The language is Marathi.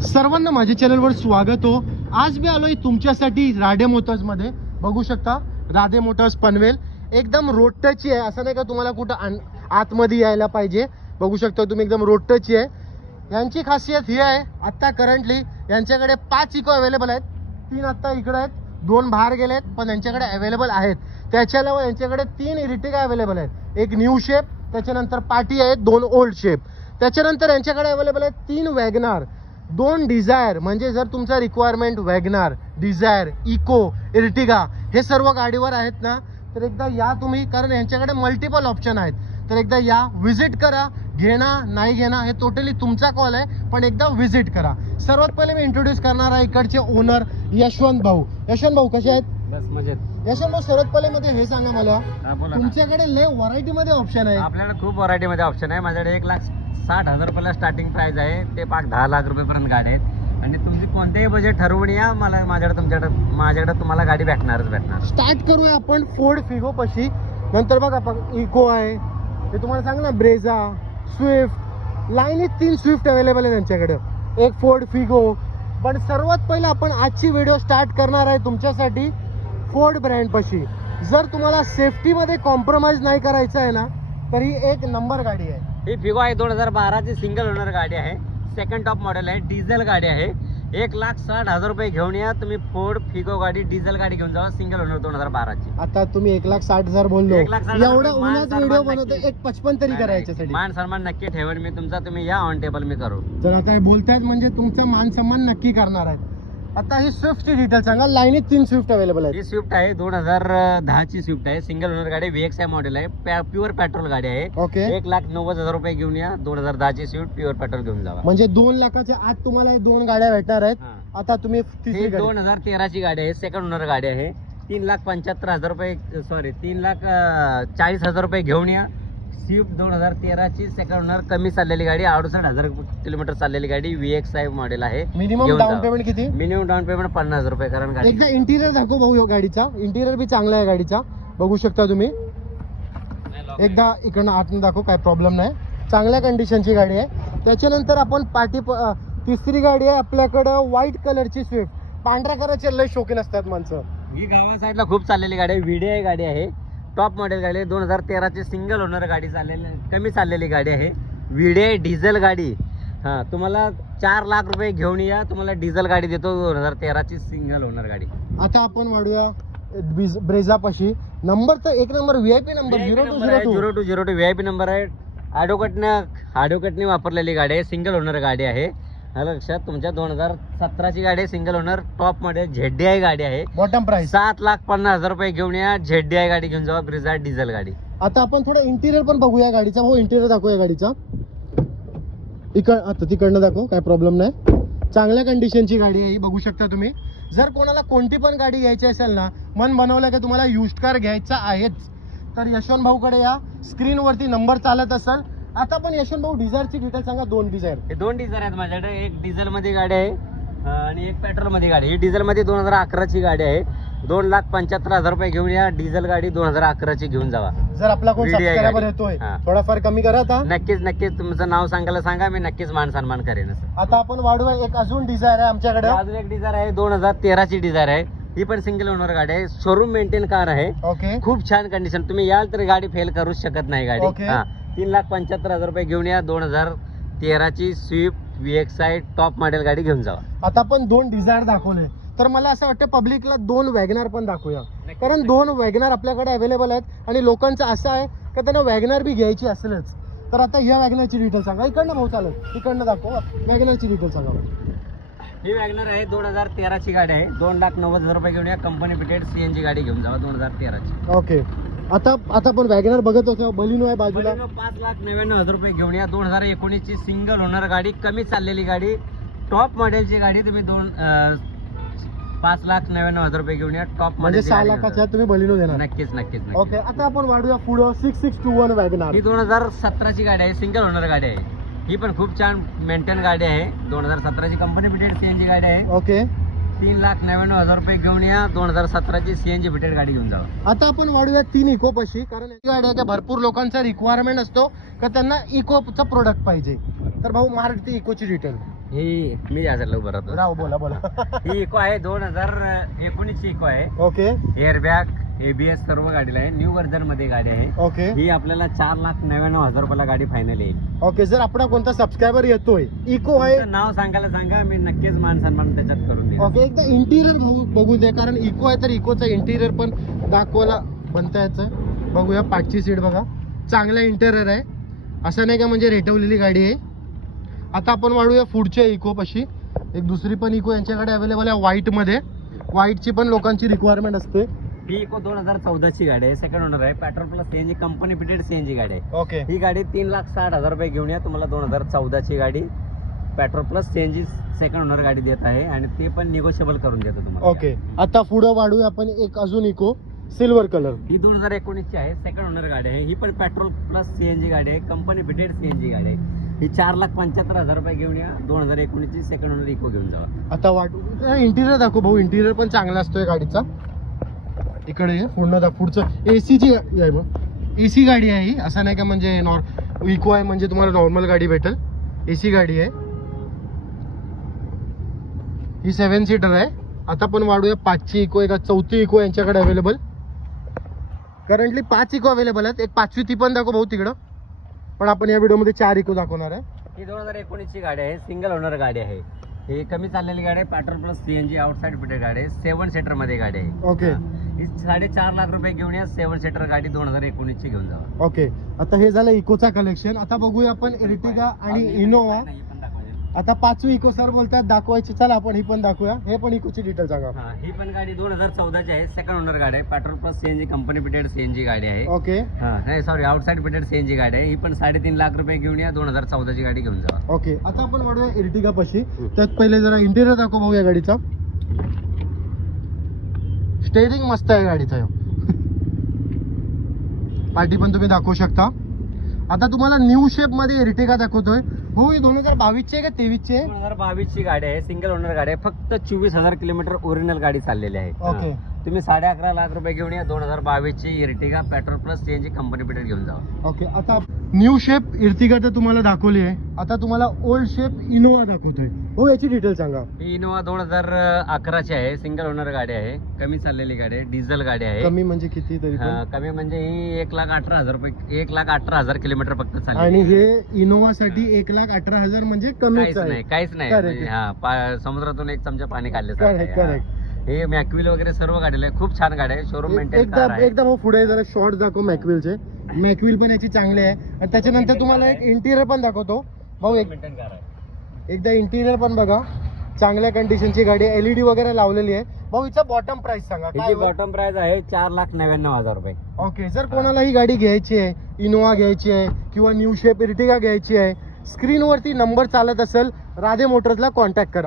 सर्वांना माझ्या चॅनलवर स्वागत हो. आज मी आलोय तुमच्यासाठी राधे मोटर्स मध्ये. बघू शकता राधे मोटर्स पनवेल एकदम रोड टचची आहे. असं नाही का तुम्हाला कुठं आतमध्ये यायला पाहिजे. बघू शकता तुम्ही एकदम रोड टचची आहे. यांची खासियत ही आहे, आत्ता करंटली यांच्याकडे 5 इको अवेलेबल आहेत. 3 आत्ता इकडे आहेत, 2 बाहेर गेलेत, पण यांच्याकडे अवेलेबल आहेत. त्याच्या अलावा यांच्याकडे 3 इरिटिगा अवेलेबल आहेत. एक न्यू शेप, त्याच्यानंतर पार्टी आहेत, 2 ओल्ड शेप. त्याच्यानंतर यांच्याकडे अवेलेबल आहेत 3 वॅगनार, 2 डिझायर. म्हणजे जर तुमचा requirement WagonR, Dzire, Eeco, Ertiga हे सर्व गाडीवर आहेत ना, तर एकदा या तुम्ही, कारण यांच्याकडे मल्टिपल ऑप्शन आहेत. तर एकदा या, विजिट करा. घेणं नाही घेणं हे टोटली तुमचा कॉल आहे, पण एकदा विजिट करा. सर्वात पहिले मी इंट्रोड्यूस करणार आहे इकडचे ओनर यशवंत भाऊ. यशवंत भाऊ कसे आहेत? बस मजेत. यशवंत भाऊ, सर्वात पहिले मध्ये हे सांगा मला, बोला ना. तुमच्याकडे लय व्हरायटी मध्ये ऑप्शन आहे. आपल्याकडे खूप व्हरायटी मध्ये ऑप्शन आहे. माझ्याकडे 1,60,000 रुपयाला स्टार्टिंग प्राइस आहे, ते 10 लाख रुपयेपर्यंत गाडी आहेत. आणि तुमची कोणतेही बजेट ठरवून या, मला माझ्याकडे तुम्हाला गाडी भेटणार. स्टार्ट करूया आपण फोर्ड फिगो पाशी. नंतर बघा इको आहे, ते तुम्हाला सांग ना, ब्रेझा, स्विफ्ट, लाईनीत 3 स्विफ्ट अवेलेबल आहे त्यांच्याकडे, एक फोर्ड फिगो. पण सर्वात पहिले आपण आजची व्हिडिओ स्टार्ट करणार आहे तुमच्यासाठी फोर्ड ब्रँड पाशी. जर तुम्हाला सेफ्टीमध्ये कॉम्प्रोमाइज नाही करायचं आहे ना, तर ही एक नंबर गाडी आहे. ही फिगो आहे 2012 ची सिंगल ओनर गाडी आहे. सेकंड टॉप मॉडेल आहे, डिझेल गाडी आहे. 1,60,000 रुपये घेऊन या तुम्ही. फोर्ड फिगो गाडी, डिझेल गाडी घेऊन जावा, सिंगल ओनर 2012 ची. आता तुम्ही 1,60,000 बोललो, 1,60,000 एवढा उन्हात मान व्हिडिओ सन्मान बनवतो, नक्की. 1,55 तरी करायच्यासाठी. मान सन्मान नक्की ठेवेन मी तुमचा. तुम्ही या ऑन टेबल मी करू. तर आता हे बोलतायत म्हणजे तुमचा मान सन्मान नक्की करणार आहेत. आता ही स्विफ्टची डिटेल सांगा. लाईनीत 3 स्विफ्ट अवेलेबल आहेत. ही स्विफ्ट आहे 2010 ची स्विफ्ट आहे, सिंगल ओनर गाडी, VXI मॉडेल आहे, प्युअर पेट्रोल गाडी आहे. ओके, 1,90,000 रुपये घेऊन या. 2010 ची स्विफ्ट प्युअर पेट्रोल घेऊन जावा. म्हणजे 2 लाखाच्या आत तुम्हाला हे 2 गाड्या भेटणार आहेत. हा. आता तुम्ही तिसरी ही गाडी. 2013 ची गाडी आहे, सेकंड ओनर गाडी आहे. 3,75,000 रुपये, सॉरी 3,40,000 रुपये घेऊन या. स्विफ्ट 2013 ची सेकंड ओनर, कमी चाललेली गाडी, 68,000 किलोमीटर चाललेली गाडी, VXI मॉडेल आहे. मिनिमम घेऊन डाऊन जावा. पेमेंट किती? मिनिमम डाऊन पेमेंट 50,000 रुपये, कारण गाडी एकदा इंटिरियर दाखव भाऊ. गाडीचा इंटिरियर बी चांगला आहे गाडीचा, बघू शकता तुम्ही. एकदा इकडनं आतून दाखव, काय प्रॉब्लेम नाही, चांगल्या कंडिशनची गाडी आहे. त्याच्यानंतर आपण तिसरी गाडी आहे आपल्याकडं, व्हाईट कलरची स्विफ्ट. पांढऱ्या कलरचे लय शौकीन असतात माणसं. ही गावा साईडला खूप चाललेली गाडी आहे, VDI गाडी आहे, टॉप मॉडेल गाडी आहे. 2013 ची सिंगल ओनर गाडी, कमी चाललेली गाडी आहे, VDI डिझेल गाडी. हा, तुम्हाला 4 लाख रुपये घेऊन या, तुम्हाला डिझेल गाडी देतो, 2013 ची सिंगल ओनर गाडी. आता आपण वाढूया ब्रेझा पाशी. नंबर तर एक number VIP number 0202. VIP number आहे. ॲडव्होकेटने वापरलेली गाडी आहे, सिंगल ओनर गाडी आहे. लक्षात, तुमच्या 2017 ची गाडी आहे, single owner, top model, ZDI गाडी आहे. बॉटम प्राइस 7,50,000 रुपये घेऊन या. ZDI गाडी घेऊन जावा, ब्रेझा डिझेल गाडी. आता आपण थोडं इंटिरियर पण बघूया गाडीचा. हो, इंटिरियर दाखवूया गाडीचा. आता तिकडनं दाखव, काय प्रॉब्लेम नाही. चांगल्या कंडिशनची गाडी आहे ही, बघू शकता तुम्ही. जर कोणाला कोणती पण गाडी घ्यायची असेल ना, मन बनवलं की तुम्हाला युज्ड कार घ्यायचा आहेच, तर यशवंत भाऊकडे या. स्क्रीनवरती नंबर चालत असेल. आता पण यशवंत भाऊ डिझायरची डिटेल सांगा. 2 डिझायर. हे 2 डिझायर आहेत माझ्याकडे. एक डिझेल मध्ये गाडी आहे आणि एक पेट्रोल मध्ये गाडी. ही डिझेल मध्ये 2011 ची गाडी आहे. 2,75,000 रुपये घेऊन या. डिझेल गाडी 2011 ची घेऊन जावा. जर आपला कोण VDI सबस्क्रायबर गाडी. येतोय, हा. थोडाफार कमी करा. आता नक्कीच तुमचं नाव सांगायला सांगा, मी नक्कीच मान सन्मान करेन. आता आपण वाढूया. एक अजून डिझायर आहे आमच्याकडे. अजून एक डिझायर आहे, 2013 ची डिझायर आहे. ही पण सिंगल ओनर गाडी आहे, शोरूम मेंटेन कार आहे, ओके, खूप छान कंडिशन. तुम्ही याल तर गाडी फेल करूच शकत नाही गाडी. ओके. हा, 3,75,000 रुपये घेऊन या. 2013 ची स्विफ्ट VXI टॉप मॉडेल गाडी घेऊन जावा. आता आपण 2 डिझायर दाखवले, तर मला असं वाटतं पब्लिकला 2 वॅगनार पण दाखवूया. कारण 2 वॅगनार आपल्याकडे अवेलेबल आहेत आणि लोकांचं असं आहे की त्यांना वॅगनार बी घ्यायची असेलच. तर आता ह्या वॅगनारची डिटेल सांगा. इकडनं भाऊ चालत, इकडनं दाखव. वॅगनारची डिटेल सांगा. ही वॅगनर आहे, 2013 ची गाडी आहे. 2,90,000 रुपये घेऊन या. कंपनी फिटेड CNG गाडी घेऊन जावा, 2013 ची. ओके. आता आपण वॅगनार बघत होतो. बलिनो आहे बाजूला. 5,99,000 रुपये घेऊन या. 2019 ची सिंगल ओनर गाडी, कमी चाललेली गाडी, टॉप मॉडेलची गाडी. तुम्ही 5,99,000 रुपये घेऊन या. टॉप म्हणजे मॉडेल 6 लाखाच्या तुम्ही बलिनो देणार. नक्कीच. ओके. आता आपण वाढूया पुढं 6621 वॅगनार. ही 2017 ची गाडी आहे, सिंगल ओनर गाडी आहे. ही पण खूप छान मेंटेन गाडी आहे. 2017 ची कंपनी फिटेड CNG गाडी आहे. ओके. 3,99,000 रुपये घेऊन या. 2017 ची CNG फिटेड गाडी घेऊन जावा. आता आपण वाढूया 3 इको पाशी. कारण ही गाडी आहे की भरपूर लोकांचा रिक्वायरमेंट असतो का त्यांना इकोचा प्रोडक्ट पाहिजे. तर भाऊ मारुती इकोची डिटेल. ही मी या साईडला उभं राहतो. राव बोला बोला. ही इको आहे 2019 ची इको आहे. ओके एअरबॅग ABS सर्व गाडीला आहे. न्यू व्हर्जन मध्ये गाडी आहे. ओके ही आपल्याला 4,99,000 रुपयाला गाडी फायनल येईल. ओके. जर आपला कोणता सबस्क्रायबर येतोय इको आहे, तुमचं नाव सांगायला सांगा, मी नक्कीच मान सन्मान त्याच्यात करून देईन. ओके, एकदा इंटिरियर बघू दे, कारण इको आहे तर इकोचं इंटिरियर पण दाखवायला बनता याचं. बघूया पाठची सीट बघा, चांगला इंटिरियर आहे, असं नाही का म्हणजे रेटवलेली गाडी आहे. आता आपण वाढूया पुढच्या इको पाशी. एक दुसरी पण इको यांच्याकडे अवेलेबल आहे व्हाईट मध्ये. व्हाईटची पण लोकांची रिक्वायरमेंट असते. ही इको 2014 ची गाडी आहे. सेकंड ओनर आहे. Petrol plus CNG company fitted CNG गाडी आहे. ओके ही गाडी 3,60,000 रुपये घेऊन या. तुम्हाला 2014 ची गाडी petrol plus CNG second owner गाडी देत आहे आणि ते पण निगोशिएबल करून देतो तुम्हाला. ओके. आता पुढे वाढूया आपण एक अजून इको सिल्वर कलर. ही 2019 ची आहे. सेकंड ओनर गाडी आहे. ही पण पेट्रोल प्लस CNG गाडी आहे. कंपनी फिटेड CNG गाडी आहे. ही 4,75,000 रुपये घेऊन या. 2019 ची सेकंड ओनर इको घेऊन जावा. आता वाटू इंटिरियर दाखव भाऊ. इंटिरियर पण चांगला असतोय गाडीचा. इकडे ये, पूर्ण पुढचं एसीची आहे. मग एसी गाडी आहे ही, असं नाही का म्हणजे इको आहे म्हणजे तुम्हाला नॉर्मल गाडी भेटेल. एसी गाडी आहे ही. 7 सीटर आहे. आता पण वाढूया 5ची इको. एक 4थी इको यांच्याकडे अवेलेबल. करंटली 5 इको अवेलेबल आहेत. एक 5वी ती पण दाखव भाऊ तिकडं. पण आपण या व्हिडिओमध्ये 4 इको दाखवणार आहे. ही 2019 ची गाडी आहे. सिंगल ओनर गाडी आहे. ही कमी चाललेली गाडी आहे. Petrol plus CNG outside fitted गाडी आहे. 7 सीटर मध्ये गाडी आहे. ओके ही 4.5 लाख रुपये घेऊन या. 7 सीटर गाडी 2019 ची घेऊन जावा. ओके. आता हे झालं इकोचा कलेक्शन. आता बघूया आपण एर्टिगा आणि इनोवा. आता 5वी इको सर बोलतात दाखवायची, चला आपण ही पण दाखवूया. हे पण इकोची डिटेल सांगा. ही पण गाडी 2014 ची आहे. सेकंड ओनर गाडी आहे. Petrol plus CNG company fitted CNG गाडी आहे. ओके नाही सॉरी आउटसाइड फिटेड CNG गाडी आहे. ही पण 3.5 लाख रुपये घेऊन या. 2014 ची गाडी घेऊन जावा. ओके. आता आपण वाढूया एर्टिगा पाशी. त्यात पहिले जरा इंटिरियर दाखव भाऊ या गाडीचा. स्टेअरिंग मस्त आहे गाडीचा. पार्टी पण तुम्ही दाखवू शकता. आता तुम्हाला न्यू शेप मध्ये एर्टिगा दाखवतोय. हो, ही 2022 ची आहे का 23 ची आहे? 2022 ची गाडी आहे. सिंगल ओनर गाडी आहे. फक्त 24,000 किलोमीटर ओरिजिनल गाडी चाललेली आहे. ओके. तुम्ही 11.5 लाख रुपये घेऊन या. 2022 ची Ertiga petrol plus CNG company fitted घेऊन जावा. ओके. आता न्यू शेप इर्टिगा तर तुम्हाला दाखवली आहे. आता तुम्हाला ओल्ड शेप इनोवा दाखवतोय. हो, याची डिटेल सांगा. ही इनोवा 2011 ची आहे. सिंगल ओनर गाडी आहे. कमी चाललेली गाडी आहे. डिझेल गाडी आहे. कमी म्हणजे किती तरी पण? कमी म्हणजे ही 1,18,000 रुपये 1,18,000 किलोमीटर फक्त चालली. आणि हे इनोवा साठी 1,18,000 म्हणजे कमीच काहीच आहे. नाही काहीच नाही. Correct. म्हणजे समुद्रातून एक चमचा पाणी करेक्ट काढले. करेक्ट. हे मॅक्विल वगैरे सर्व गाडीला आहे. खूप छान गाडी आहे. शोरूम मेंटेन एकदा एकदा मग पुढे जरा शॉर्ट दाखव मॅक्विलचे. मॅक्विल पण याची चांगले आहे. आणि त्याच्यानंतर तुम्हाला एक इंटिरियर पण दाखवतो भाऊ. मेंटेन कार आहे. एकदा इंटिरियर पण बघा. चांगल्या कंडिशनची गाडी आहे. LED वगैरे लावलेली आहे. भाऊ हिचा बॉटम प्राइस सांगा काय हिची होईल? बॉटम प्राइस आहे 4,99,000 रुपये. ओके. जर कोणाला ही गाडी घ्यायची आहे, इनोवा घ्यायची आहे किंवा न्यू शेप इर्टिगा घ्यायची आहे, स्क्रीनवरती नंबर चालत असेल, राधे मोटर्सला कॉन्टॅक्ट करा.